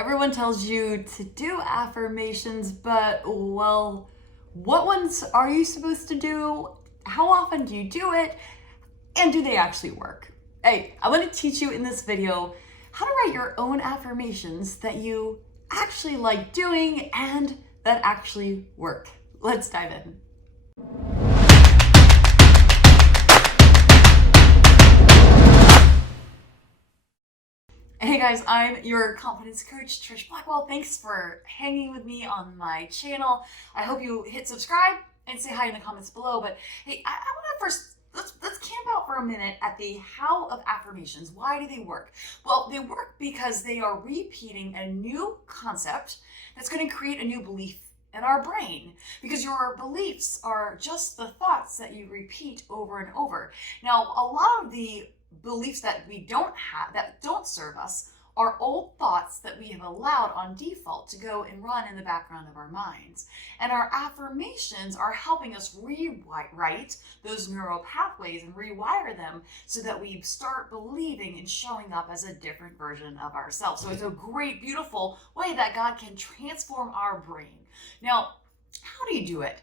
Everyone tells you to do affirmations, but well, what ones are you supposed to do? How often do you do it? And do they actually work? Hey, I want to teach you in this video how to write your own affirmations that you actually like doing and that actually work. Let's dive in. Hey guys, I'm your confidence coach, Trish Blackwell. Thanks for hanging with me on my channel. I hope you hit subscribe and say hi in the comments below. But hey, I want to first, let's camp out for a minute at the how of affirmations. Why do they work? Well, they work because they are repeating a new concept that's going to create a new belief in our brain, because your beliefs are just the thoughts that you repeat over and over. Now, a lot of the beliefs that we don't have, that don't serve us, are old thoughts that we have allowed on default to go and run in the background of our minds. And our affirmations are helping us rewrite those neural pathways and rewire them so that we start believing and showing up as a different version of ourselves. So it's a great, beautiful way that God can transform our brain. Now, how do you do it?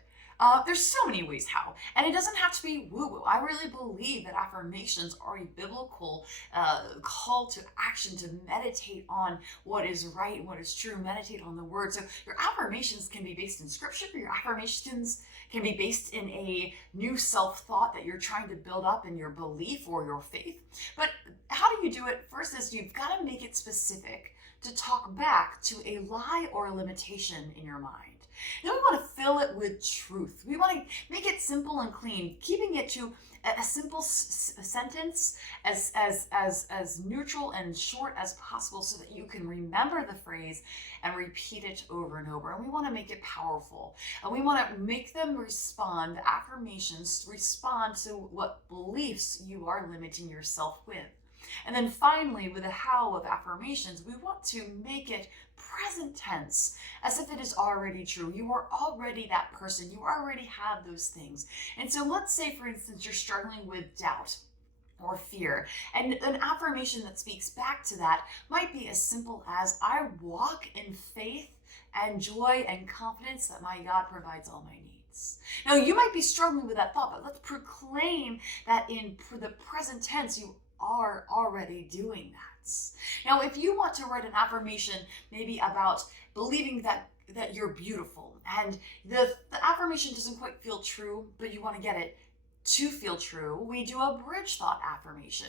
There's so many ways how, and it doesn't have to be woo-woo. I really believe that affirmations are a biblical call to action, to meditate on what is right, what is true, meditate on the word. So your affirmations can be based in scripture, your affirmations can be based in a new self-thought that you're trying to build up in your belief or your faith. But how do you do it? First is you've got to make it specific to talk back to a lie or a limitation in your mind. Then we want to fill it with truth. We want to make it simple and clean, keeping it to a simple sentence, as neutral and short as possible, so that you can remember the phrase and repeat it over and over. And we want to make it powerful. And we want to make them respond, affirmations respond to what beliefs you are limiting yourself with. And then finally, with the how of affirmations, we want to make it present tense, as if it is already true. You are already that person. You already have those things. And so let's say, for instance, you're struggling with doubt or fear. And an affirmation that speaks back to that might be as simple as, I walk in faith and joy and confidence that my God provides all my needs. Now, you might be struggling with that thought, but let's proclaim that in the present tense, you are already doing that. Now, if you want to write an affirmation maybe about believing that you're beautiful, and the affirmation doesn't quite feel true, but you want to get it to feel true, we do a bridge thought affirmation.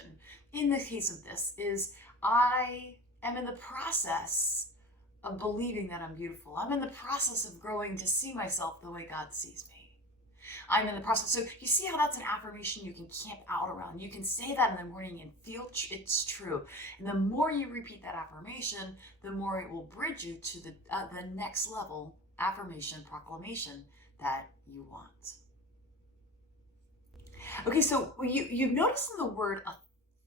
In the case of this is, I am in the process of believing that I'm beautiful. I'm in the process of growing to see myself the way God sees me. I'm in the process. So you see how that's an affirmation you can camp out around. You can say that in the morning and feel it's true. And the more you repeat that affirmation, the more it will bridge you to the next level affirmation, proclamation that you want. Okay, so you've noticed in the word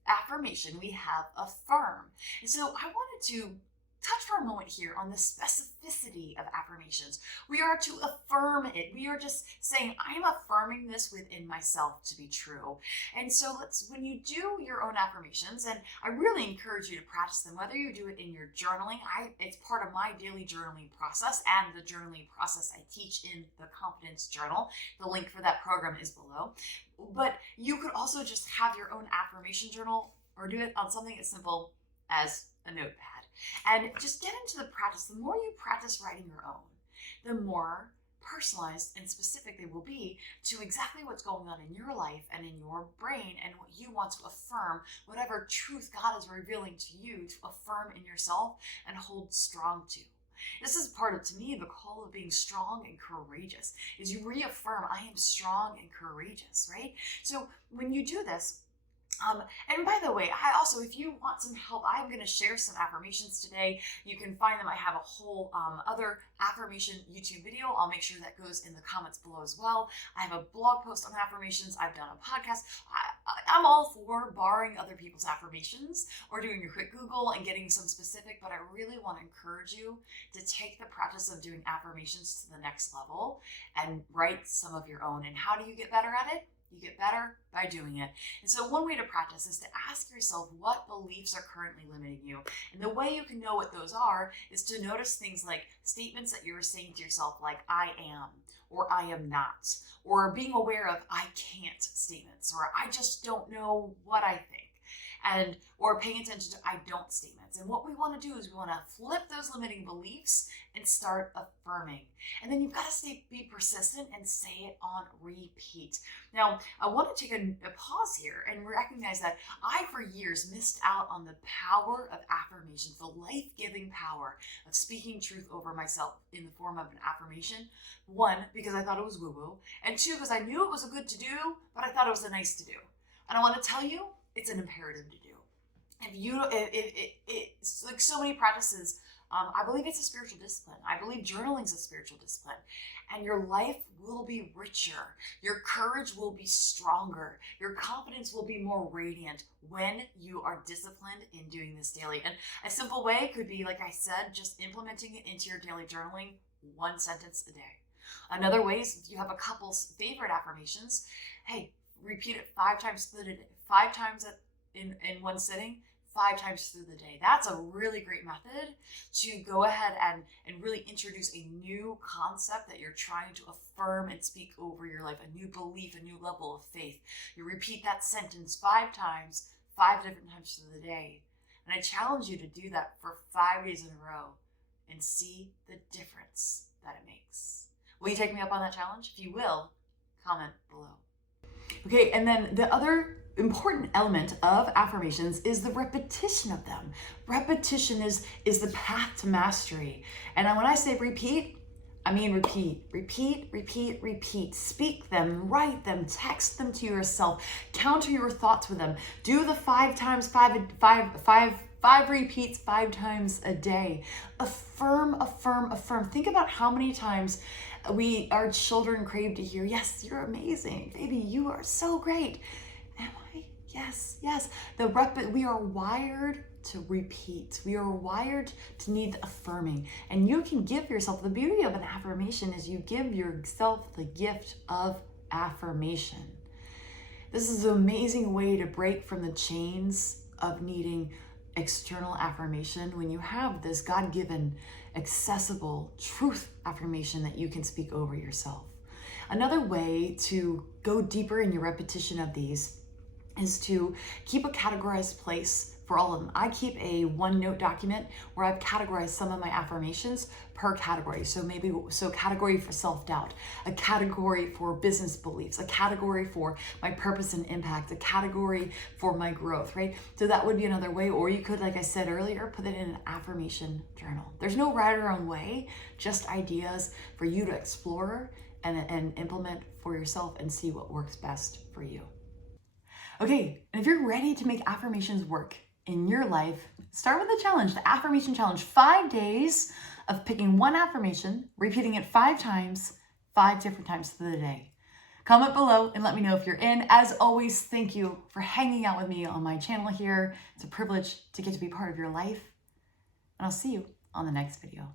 affirmation, we have affirm. And so I wanted to touch for a moment here on the specificity of affirmations. We are to affirm it. We are just saying, I am affirming this within myself to be true. And so when you do your own affirmations, and I really encourage you to practice them, whether you do it in your journaling, it's part of my daily journaling process, and the journaling process I teach in the Confidence Journal. The link for that program is below. But you could also just have your own affirmation journal, or do it on something as simple as a notepad. And just get into the practice. The more you practice writing your own, the more personalized and specific they will be to exactly what's going on in your life and in your brain, and what you want to affirm, whatever truth God is revealing to you to affirm in yourself and hold strong to. This is part of, to me, the call of being strong and courageous, is you reaffirm, I am strong and courageous, right? So when you do this, and by the way, if you want some help, I'm going to share some affirmations today. You can find them. I have a whole other affirmation YouTube video. I'll make sure that goes in the comments below as well. I have a blog post on affirmations. I've done a podcast. I'm all for borrowing other people's affirmations or doing a quick Google and getting some specific, but I really want to encourage you to take the practice of doing affirmations to the next level and write some of your own. And how do you get better at it? You get better by doing it. And so one way to practice is to ask yourself what beliefs are currently limiting you. And the way you can know what those are is to notice things like statements that you're saying to yourself, like I am, or I am not, or being aware of I can't statements, or I just don't know what I think. Or paying attention to I don't statements. And what we want to do is we want to flip those limiting beliefs and start affirming. And then you've got to be persistent and say it on repeat. Now, I want to take a pause here and recognize that I, for years, missed out on the power of affirmations, the life-giving power of speaking truth over myself in the form of an affirmation. One, because I thought it was woo-woo. And two, because I knew it was a good to do, but I thought it was a nice to do. And I want to tell you, it's an imperative to do. It's like so many practices. I believe it's a spiritual discipline. I believe journaling is a spiritual discipline. And your life will be richer. Your courage will be stronger. Your confidence will be more radiant when you are disciplined in doing this daily. And a simple way could be, like I said, just implementing it into your daily journaling, 1 sentence a day. Another way is if you have a couple's favorite affirmations, hey, repeat it 5 times through the day, 5 times in one sitting, 5 times through the day. That's a really great method to go ahead and really introduce a new concept that you're trying to affirm and speak over your life, a new belief, a new level of faith. You repeat that sentence 5 times, 5 different times through the day. And I challenge you to do that for 5 days in a row and see the difference that it makes. Will you take me up on that challenge? If you will, comment below. Okay, and then the other important element of affirmations is the repetition of them. Repetition is the path to mastery. And when I say repeat, I mean repeat, repeat, repeat, repeat. Speak them, write them, text them to yourself, counter your thoughts with them. Do the 5 times 5 repeats 5 times a day. Affirm, affirm, affirm. Think about how many times our children crave to hear, yes, you're amazing. Baby, you are so great. Am I? Yes, yes. We are wired to repeat. We are wired to need the affirming. And you can give yourself, the beauty of an affirmation is you give yourself the gift of affirmation. This is an amazing way to break from the chains of needing external affirmation when you have this God-given, accessible truth affirmation that you can speak over yourself. Another way to go deeper in your repetition of these is to keep a categorized place for all of them. I keep a OneNote document where I've categorized some of my affirmations per category. So category for self-doubt, a category for business beliefs, a category for my purpose and impact, a category for my growth, right? So that would be another way. Or you could, like I said earlier, put it in an affirmation journal. There's no right or wrong way, just ideas for you to explore and implement for yourself and see what works best for you. Okay, and if you're ready to make affirmations work in your life, start with the challenge, the affirmation challenge. 5 days of picking one affirmation, repeating it 5 times, 5 different times through the day. Comment below and let me know if you're in. As always, thank you for hanging out with me on my channel here. It's a privilege to get to be part of your life. And I'll see you on the next video.